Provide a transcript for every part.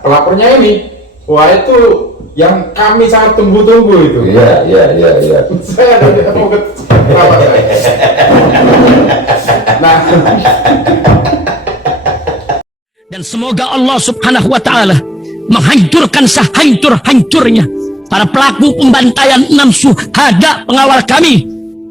Pelapornya ini, wah itu yang kami sangat tunggu-tunggu itu. Iya. Saya tidak mau ke pelapor saya. Nah, dan semoga Allah Subhanahu wa taala menghancurkan sehancur-hancurnya para pelaku pembantaian 6 syuhada pengawal kami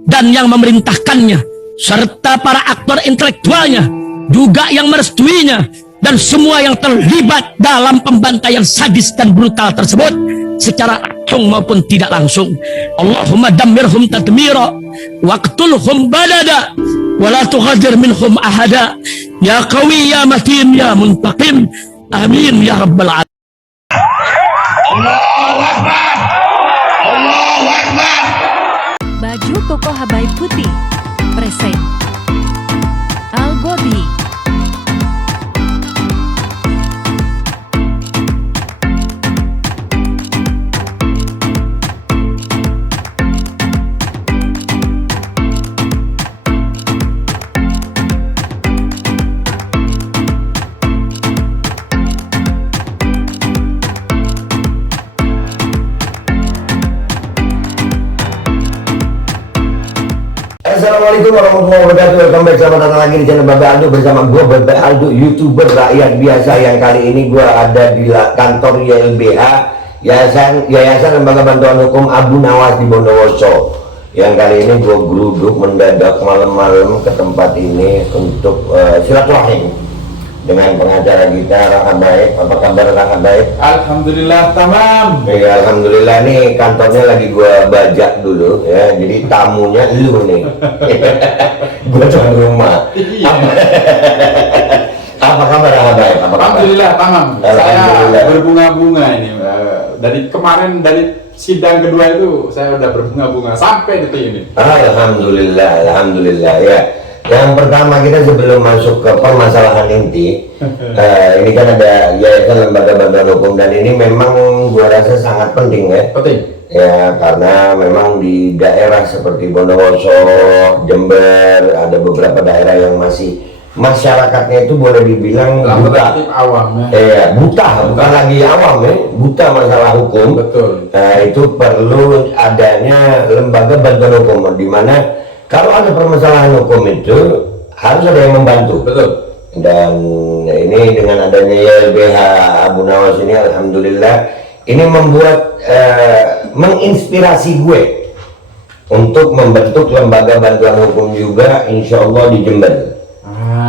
dan yang memerintahkannya, serta para aktor intelektualnya juga yang merestuinya, dan semua yang terlibat dalam pembantaian sadis dan brutal tersebut secara langsung maupun tidak langsung. Allahumma dammirhum tadmira waqtulhum balada wala tughadir minhum ahada ya qawi ya matin ya muntaqim amin ya rabbal alamin. Allahu Akbar. Allahu Akbar. Baju koko Habaib Putih present Al Gobi. Assalamualaikum warahmatullahi wabarakatuh. Welcome back, selamat datang lagi di channel Babe Aldo bersama gue Babe Aldo, YouTuber rakyat biasa. Yang kali ini gue ada di kantor YLBH, Yayasan Lembaga Bantuan Hukum Abu Nawas di Bondowoso. Yang kali ini gue geruduk mendadak malam-malam ke tempat ini untuk silaturahim dengan pengacara kita Raka Baik. Apa kabar Raka Baik? alhamdulillah tamam. Ya, alhamdulillah nih kantornya lagi gua bajak dulu ya, jadi tamunya lu nih. Gua cuma rumah. Iya. Apa kabar Raka Baik? Apa kabar? Alhamdulillah tamam. Saya Alhamdulillah. berbunga-bunga ini. Dari kemarin, dari sidang kedua itu saya udah berbunga-bunga sampai detik ini. Alhamdulillah, alhamdulillah ya. Yang pertama kita sebelum masuk ke permasalahan inti, ini kan ada Yayasan Lembaga Bantuan Hukum, dan ini memang gua rasa sangat penting ya. Penting. Ya, karena memang di daerah seperti Bondowoso, Jember, ada beberapa daerah yang masih masyarakatnya itu boleh dibilang buta. Relatif awam ya. Buta, bukan lagi awam ya, buta masalah hukum. Betul. Nah, itu perlu adanya lembaga bantuan hukum, di mana kalau ada permasalahan hukum itu harus ada yang membantu. Betul. Dan ini dengan adanya YLBH Abu Nawas ini, alhamdulillah, ini membuat menginspirasi gue untuk membentuk lembaga bantuan hukum juga, insya Allah di Jember.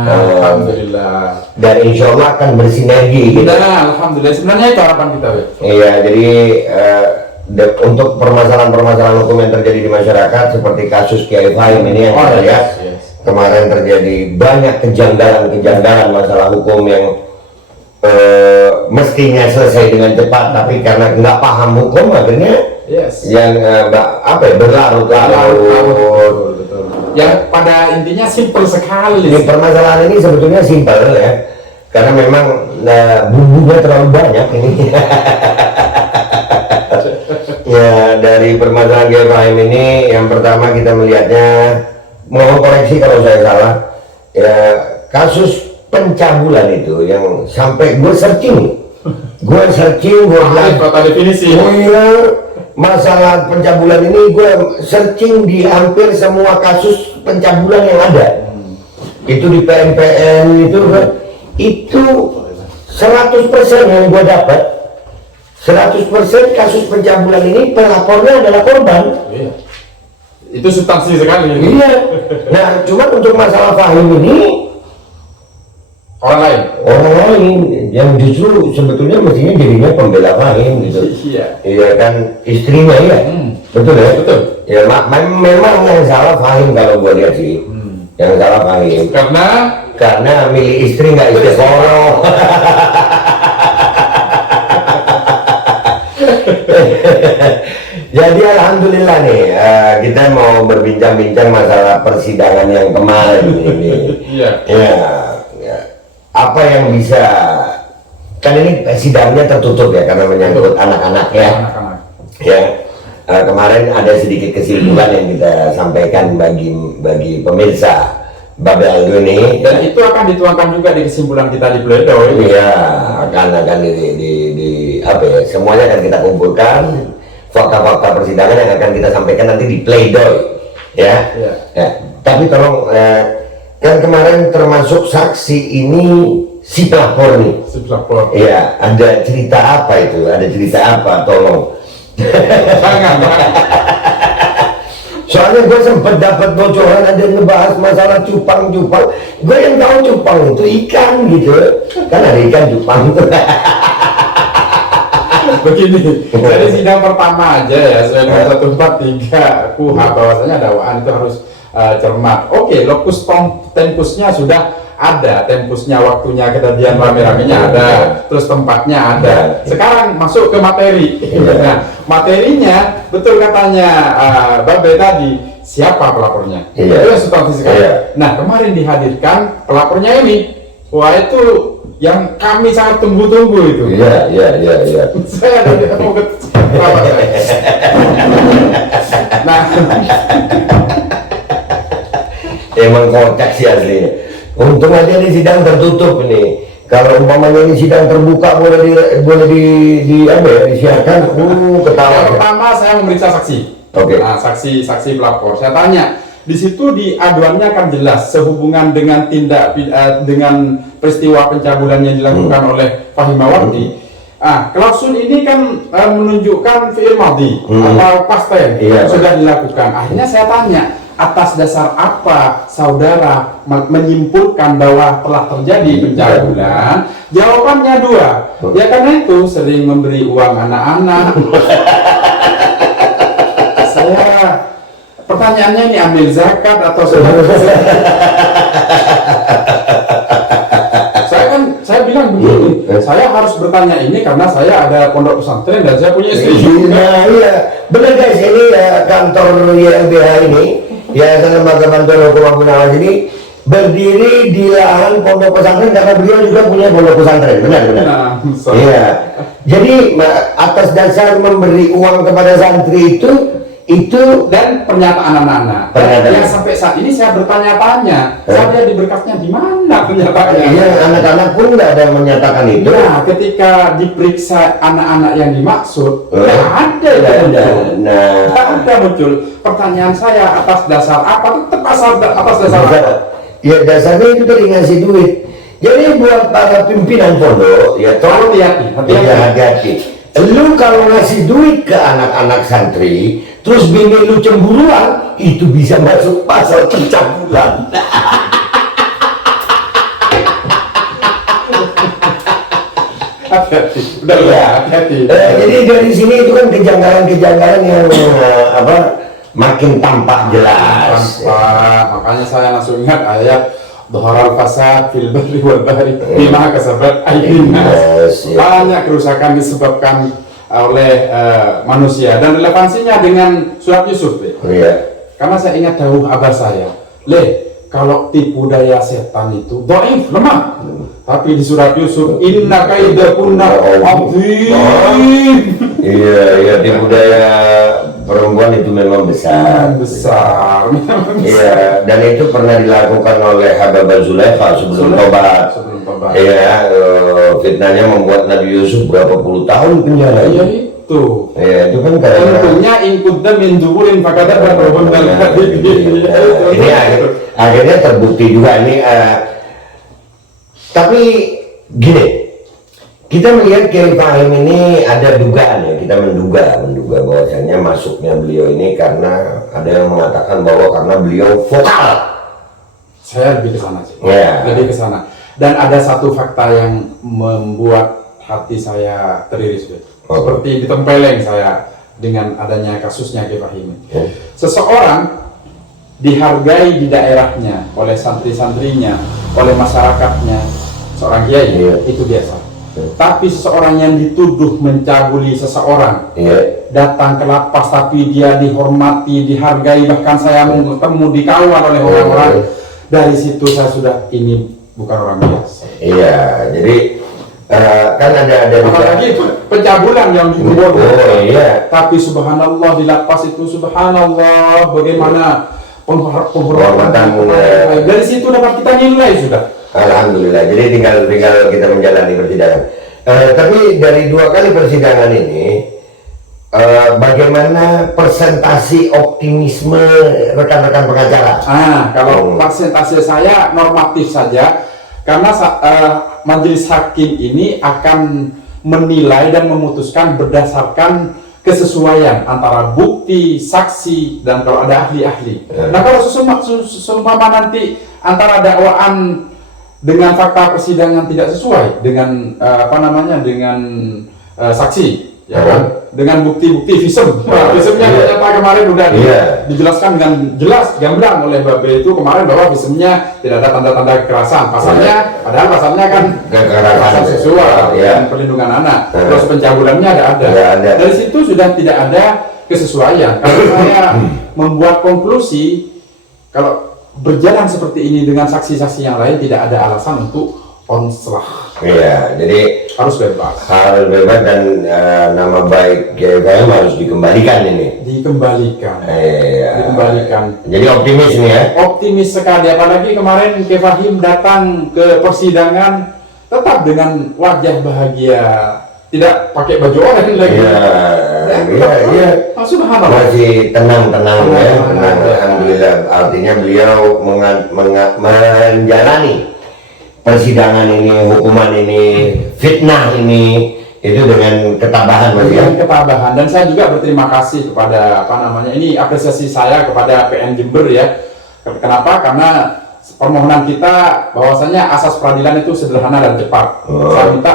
Alhamdulillah. Dan insya Allah akan bersinergi gitu. Nah, alhamdulillah. Sebenarnya itu harapan kita ya. Iya, jadi untuk permasalahan-permasalahan hukum yang terjadi di masyarakat seperti kasus Kiai Fahim ini yang kita lihat kemarin terjadi banyak kejanggalan masalah hukum yang mestinya selesai dengan cepat, tapi karena nggak paham hukum akhirnya yang berlarut-larut. Betul. Yang pada intinya simpel sekali. Ini permasalahan ini sebetulnya simpel ya, karena memang bumbunya terlalu banyak ini. Ya, dari permasalahan Kiai Fahim ini, yang pertama kita melihatnya, mohon koreksi kalau saya salah ya, kasus pencabulan itu yang sampai gue searching, gue bilang kata definisi. oh iya, masalah pencabulan ini gue searching di hampir semua kasus pencabulan yang ada. Itu di PNPN itu 100% yang gue dapat, 100% kasus pencabulan ini pelapornya adalah korban. Iya. Itu substansi sekali. Iya. Nah, cuma untuk masalah Fahim ini orang lain yang justru sebetulnya mestinya jadinya pembela Fahim gitu. Iya kan, istrinya ya. Betul ya? Betul. Ya, memang yang salah Fahim kalau gua lihat sih. Yang salah Fahim. Karena milih istri nggak istiqoroh. Jadi alhamdulillah nih, kita mau berbincang-bincang masalah persidangan yang kemarin ini. Ya, apa yang bisa, kan ini sidangnya tertutup ya karena menyangkut anak-anak ya. Ya, kemarin ada sedikit kesimpulan yang kita sampaikan bagi pemirsa. Babe Aldo ini. Dan itu akan dituangkan juga di kesimpulan kita di pledoi. Iya, akan di apa ya? Semuanya akan kita kumpulkan, fakta-fakta persidangan yang akan kita sampaikan nanti di pledoi, ya. Iya. Ya. Tapi tolong, kan kemarin termasuk saksi ini si pelapor nih. Sebelum Iya, ada cerita apa itu? Ada cerita apa? Tolong. jangan. Soalnya gue sempet dapat bocoran ada yang ngebahas masalah cupang. Gue yang tahu cupang itu ikan gitu. Kan ada ikan cupang tuh. Begini, dari sidang pertama aja ya, sesuai dengan 143 KUHP bahwasanya dakwaan itu harus cermat. Oke, lokus tempusnya sudah ada, tempusnya, waktunya, kejadian rame-ramenya ada, terus tempatnya ada. Sekarang masuk ke materi. Nah, materinya betul katanya Babe tadi, siapa pelapornya? Itu yang substansi sekali. Nah, kemarin dihadirkan pelapornya ini. Wah, itu yang kami sangat tunggu-tunggu itu. Iya. Saya ada mau ke Nah, Emang kocak sih aslinya. Untung aja ini sidang tertutup ini. Kalau umpamanya ini sidang terbuka boleh disiarkan. Ketawa. yang pertama saya memeriksa saksi. Oke. Nah, saksi pelapor. Saya tanya, di situ di aduannya akan jelas sehubungan dengan dengan peristiwa pencabulan yang dilakukan oleh Fahimawati. Klausul ini kan menunjukkan fi'il madhi atau past tense sudah dilakukan. Akhirnya saya tanya, atas dasar apa saudara menyimpulkan bahwa telah terjadi pencabulan? Jawabannya dua. Ya karena itu sering memberi uang anak-anak. Pertanyaannya ini ambil zakat atau saya bilang begini, saya harus bertanya ini karena saya ada pondok pesantren dan saya punya istri. Iya, benar guys, ini kantor YLBH ini, Yayasan Lembaga Bantuan Hukum Abu Nawas ini berdiri di lahan pondok pesantren karena beliau juga punya pondok pesantren, benar. Iya. Jadi atas dasar memberi uang kepada santri itu dan pernyataan anak-anak yang sampai saat ini saya bertanya-tanya, saya di berkasnya di mana pernyataannya? Iya, anak-anak pun nggak ada yang menyatakan itu. Nah, ketika diperiksa anak-anak yang dimaksud, nggak ada muncul. Pertanyaan saya atas dasar apa? Tetap atas dasar apa? Ya dasarnya itu tadi ngasih duit. Jadi buat para pimpinan pondok, ya tolong hati-hati. Lu kalau ngasih duit ke anak-anak santri, terus bini lu cemburuan, itu bisa masuk pasal pencabulan. Hati-hati. Jadi dari sini itu kan kejanggalan-kejanggalan yang makin tampak jelas. Makanya saya langsung ingat ayat Dhaharal fasad fil barri wal bahri bima kasabat aydin nas. Banyak kerusakan disebabkan oleh manusia dan relevansinya dengan surat Yusuf. Karena saya ingat dahulu abah saya, kalau tipu daya setan itu dhaif, lemah. Tapi di surat Yusuf, inna kaidakunna azim. Iya, tipu daya perempuan itu memang besar. Iya, dan itu pernah dilakukan oleh Habibah Zulaikha sebelum tobat. Iya, fitnahnya membuat Nabi Yusuf berapa puluh tahun penjara. Iya itu. Iya, itu kan karena tentunya ingkudda min duburin fakadar dan berhubungan ini akhirnya terbukti juga ini. Tapi gini, kita melihat Kiai Fahim ini ada dugaan ya, kita menduga bahwasanya masuknya beliau ini karena ada yang mengatakan bahwa karena beliau vokal. Saya lebih ke sana sih. Lebih ke sana. Dan ada satu fakta yang membuat hati saya teriris, seperti ditempeleng saya dengan adanya kasusnya Kiai Fahim. Seseorang dihargai di daerahnya oleh santri-santrinya, oleh masyarakatnya, seorang kiai itu biasa. Tapi seseorang yang dituduh mencabuli seseorang datang ke lapas, tapi dia dihormati, dihargai, bahkan saya ketemu dikawal oleh orang-orang. Dari situ saya sudah, ini bukan orang biasa. Iya, jadi kan ada apalagi pencabulan yang dibuat. Tapi subhanallah di lapas itu, subhanallah, bagaimana Penghormatan. Dari situ dapat kita nilai sudah. Alhamdulillah. Jadi tinggal kita menjalani persidangan. Tapi dari 2 kali persidangan ini, bagaimana persentasi optimisme rekan-rekan pengacara? Kalau persentase saya normatif saja, karena majelis hakim ini akan menilai dan memutuskan berdasarkan kesesuaian antara bukti, saksi, dan kalau ada ahli-ahli. Nah, kalau seumpama nanti antara dakwaan dengan fakta persidangan tidak sesuai dengan dengan saksi, ya kan? Dengan bukti-bukti visum. Visumnya ternyata kemarin udah dijelaskan dengan jelas gamblang oleh Mbak B itu kemarin bahwa visumnya tidak ada tanda-tanda kekerasan. Pasalnya, padahal pasalnya kan kekerasan seksual dan perlindungan anak. Terus pencabulannya ada. Dari situ sudah tidak ada kesesuaian. Kalau saya membuat konklusi, kalau berjalan seperti ini dengan saksi-saksi yang lain tidak ada alasan untuk onslah. Iya, jadi harus bebas. Harus bebas dan nama baik GFM harus dikembalikan ini. Dikembalikan. Iya. Dikembalikan. Jadi optimis nih ya. Optimis sekali, apalagi kemarin Kefahim datang ke persidangan tetap dengan wajah bahagia, tidak pakai baju oranye lagi. Iya. Subhanallah. Masih tenang-tenang ya. Tenang. Alhamdulillah. Artinya beliau menjalani persidangan ini, hukuman ini, fitnah ini, itu dengan ketabahan Mas ya. Dengan ketabahan, dan saya juga berterima kasih kepada ini apresiasi saya kepada PN Jember ya. Kenapa? Karena permohonan kita bahwasanya asas peradilan itu sederhana dan cepat. Saya minta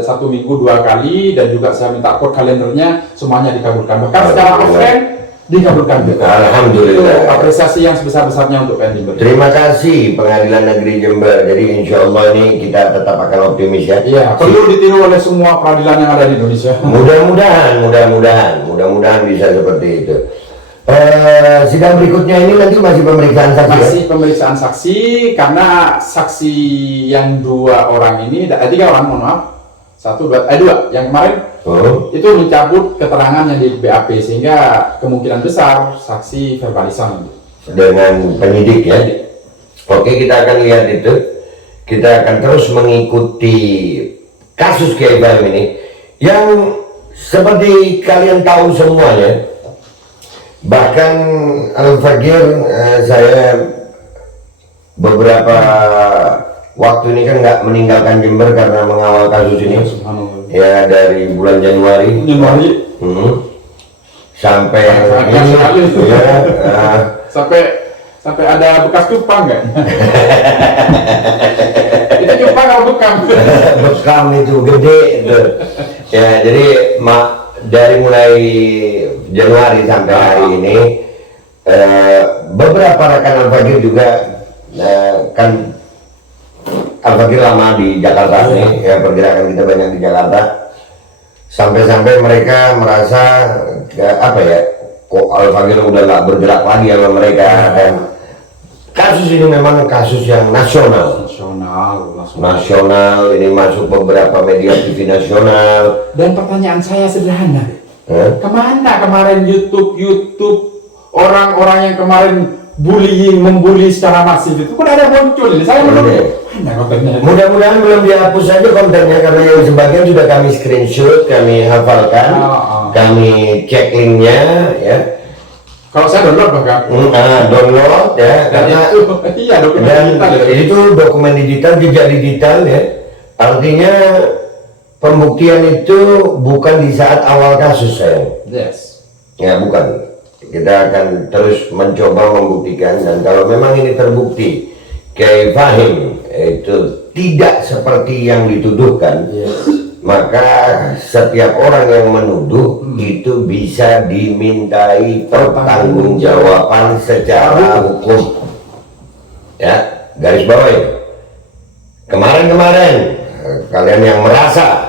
1 minggu 2 kali, dan juga saya minta code kalendernya semuanya dikabulkan. Bahkan secara offline dikabulkan juga. Alhamdulillah. Itu apresiasi yang sebesar-besarnya untuk PN Jember. Terima kasih Pengadilan Negeri Jember. Jadi insya Allah ini kita tetap akan optimis ya. Iya, perlu ditiru oleh semua peradilan yang ada di Indonesia. Mudah-mudahan bisa seperti itu. Sidang berikutnya ini nanti masih pemeriksaan saksi. Masih pemeriksaan saksi, karena saksi yang 2 orang ini, 3 orang, mohon maaf. 2 yang kemarin itu mencabut keterangan yang di BAP, sehingga kemungkinan besar saksi verbalisan dengan penyidik ya. Oke, kita akan lihat itu. Kita akan terus mengikuti kasus KFM ini yang seperti kalian tahu semuanya. Bahkan Al-Fakir, saya beberapa waktu ini kan nggak meninggalkan Jember karena mengawal kasus ini. Ya, dari bulan Januari. Sampai sampai ada bekas cupang nggak? Itu cupang atau bekam? Bekam itu gede itu. Ya, jadi dari mulai Januari sampai hari ini, beberapa rekan Al-Fakir juga kan Al-Fakir lama di Jakarta nih, ya, pergerakan kita banyak di Jakarta. Sampai-sampai mereka merasa kok Al-Fakir udah nggak bergerak lagi sama mereka. Dan kasus ini memang kasus yang nasional, ini masuk beberapa media TV nasional. Dan pertanyaan saya sederhana, kemana kemarin YouTube orang-orang yang kemarin membuli secara masif itu? Kok ada muncul ini? Saya menurut mudah-mudahan belum dihapus saja kontennya, karena yang sebagian sudah kami screenshot, kami hafalkan, kami cek linknya ya. Kalau saya download bahkan. Download ya, karena itu dokumen digital, jejak digital ya. Artinya pembuktian itu bukan di saat awal kasus saya. Yes. Ya, bukan. Kita akan terus mencoba membuktikan, dan kalau memang ini terbukti Kiai Fahim itu tidak seperti yang dituduhkan, maka setiap orang yang menuduh itu bisa dimintai pertanggungjawaban secara hukum. Ya, garis bawahi. Kemarin kalian yang merasa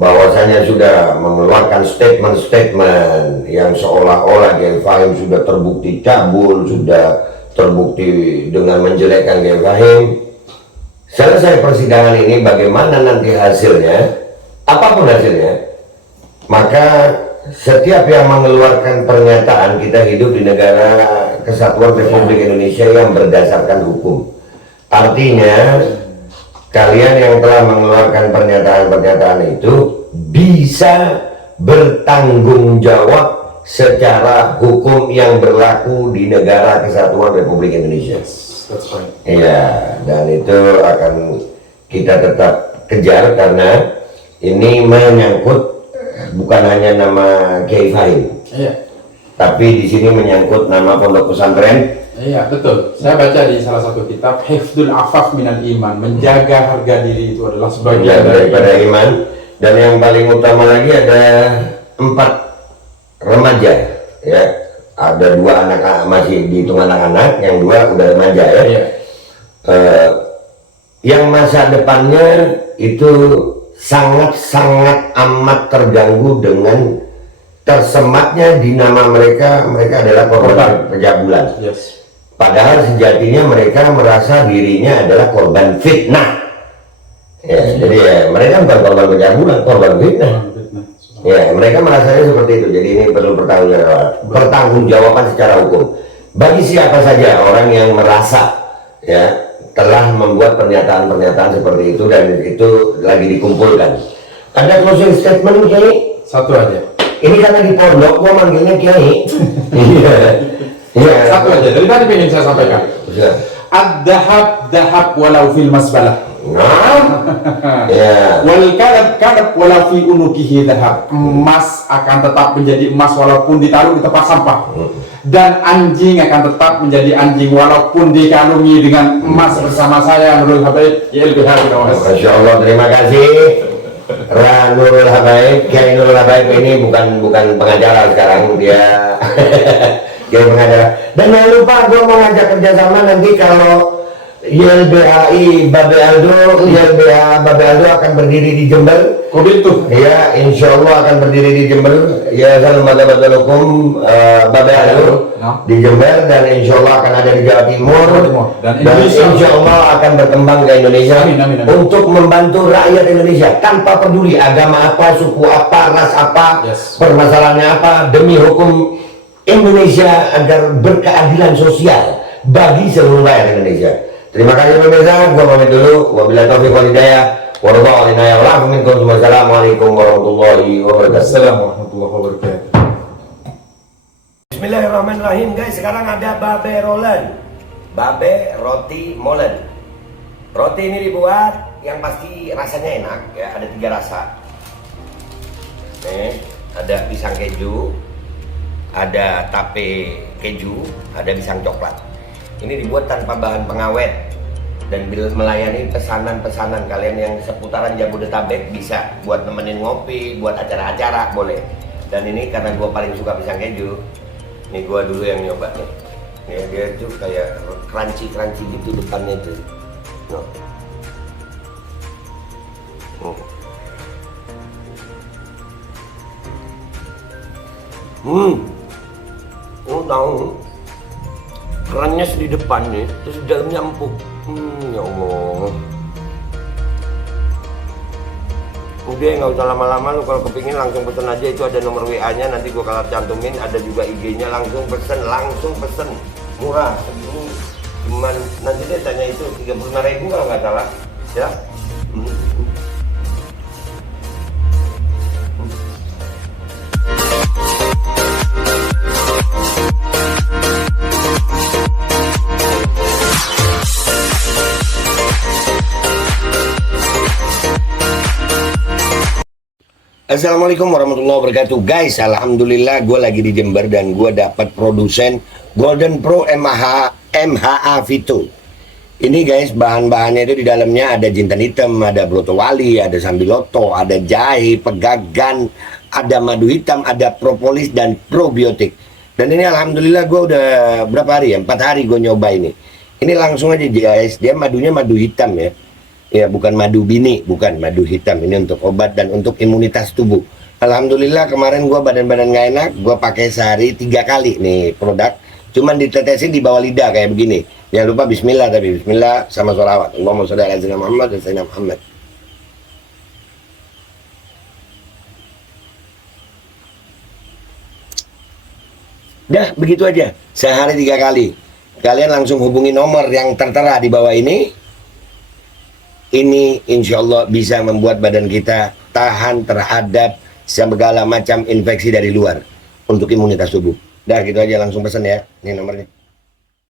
bahwasanya sudah mengeluarkan statement-statement yang seolah-olah Kiai Fahim sudah terbukti cabul, sudah terbukti dengan menjelekkan Kiai Fahim. Selesai persidangan ini, bagaimana nanti hasilnya, apapun hasilnya, maka setiap yang mengeluarkan pernyataan, kita hidup di negara Kesatuan Republik Indonesia yang berdasarkan hukum. Artinya kalian yang telah mengeluarkan pernyataan-pernyataan itu bisa bertanggung jawab secara hukum yang berlaku di negara Kesatuan Republik Indonesia. That's right. Iya, dan itu akan kita tetap kejar karena ini menyangkut bukan hanya nama Kiai Fahim, Iya. tapi di sini menyangkut nama pondok pesantren. Iya, betul. Saya baca di salah satu kitab, Hifdul Afaf minal iman, menjaga harga diri itu adalah sebagian Daripada iman. Dan yang paling utama lagi ada 4 remaja, ya. Ada 2 anak masih dihitung anak-anak, yang 2 udah remaja, ya. Iya. Yang masa depannya itu sangat-sangat amat terganggu dengan tersematnya di nama mereka adalah korban pencabulan. Yes. Padahal sejatinya mereka merasa dirinya adalah korban fitnah. Ya, jadi ya mereka bukan korban pencabulan, korban fitnah. Ya, mereka merasanya seperti itu. Jadi ini perlu pertanggungjawaban secara hukum. Bagi siapa saja orang yang merasa ya telah membuat pernyataan-pernyataan seperti itu dan itu lagi dikumpulkan. Ada closing statement Kiai? Satu aja. Ini karena di pondok gua manggilnya Kiai. Iya. Iya. Satu aja. Dari tadi pengen saya sampaikan. Iya. Ad-dahab walau fil masbalah. Nah. Ya. Wal kadab walau fi unukihi dahab. Emas akan tetap menjadi emas walaupun ditaruh di tempat sampah. Dan anjing akan tetap menjadi anjing walaupun dikalungi dengan emas bersama saya Nurul Habaib YLBH Kawas. Masya Allah, terima kasih. Nurul Habaib, Kiai Nurul Habaib ini bukan pengacara sekarang, dia Kiai pengacara. Dan jangan lupa gue mau ngajak kerjasama nanti kalau YLBHI Babe Aldo akan berdiri di Jember. Kobil tuh. Ya, insya Allah akan berdiri di Jember. Ya, Lembaga Bantuan Hukum Babe Aldo di Jember, dan insya Allah akan ada di Jawa Timur. Dan Insya Allah akan berkembang ke Indonesia. Amin, amin, amin. Untuk membantu rakyat Indonesia tanpa peduli agama apa, suku apa, ras apa, Yes. permasalahannya apa, demi hukum Indonesia agar berkeadilan sosial bagi seluruh rakyat Indonesia. Terima kasih pemirsa, gua pamit dulu. Wabillahi taufiq wal hidayah. Wassalamualaikum warahmatullahi wabarakatuh. Assalamualaikum warahmatullahi wabarakatuh. Bismillahirrahmanirrahim guys, sekarang ada Babe Rolen, Babe Roti Molen. Roti ini dibuat yang pasti rasanya enak ya, ada 3 rasa. Nih, ada pisang keju, ada tape keju, ada pisang coklat. Ini dibuat tanpa bahan pengawet dan melayani pesanan-pesanan kalian yang seputaran Jabodetabek, bisa buat nemenin ngopi, buat acara-acara boleh. Dan ini karena gue paling suka pisang keju, nih gue dulu yang nyoba nih. Ya, dia tuh kayak crunchy gitu depannya tuh. No. Tahu kerannya di depan nih, terus di dalamnya empuk. Ya Allah. Udah nggak usah lama-lama, lu kalau kepingin langsung pesen aja, itu ada nomor WA-nya, nanti gua kalau cantumin, ada juga IG-nya, langsung pesen, murah. Ini cuman nanti dia tanya itu 35.000 kalau nggak salah, ya. Assalamualaikum warahmatullahi wabarakatuh guys. Alhamdulillah gue lagi di Jember dan gue dapat produsen Golden Pro MHA Vito. Ini guys, bahan-bahannya itu di dalamnya ada jintan hitam, ada broto wali, ada sambiloto, ada jahe, pegagan, ada madu hitam, ada propolis dan probiotik. Dan ini alhamdulillah gue udah berapa hari ya, 4 hari gue nyoba ini. Ini langsung aja guys, dia madunya madu hitam ya. Ya, bukan madu bini, bukan madu hitam. Ini untuk obat dan untuk imunitas tubuh. Alhamdulillah kemarin gua badan-badan nggak enak, gua pakai sehari 3 kali nih produk. Cuman ditetesin di bawah lidah kayak begini. Jangan lupa bismillah, tapi bismillah sama sholawat. Allahumma sholli ala sayyidina Muhammad dan sayyidina Muhammad. Dah, begitu aja. Sehari 3 kali. Kalian langsung hubungi nomor yang tertera di bawah ini. Ini insya Allah bisa membuat badan kita tahan terhadap segala macam infeksi dari luar untuk imunitas tubuh. Dah, gitu aja, langsung pesan ya. Ini nomornya.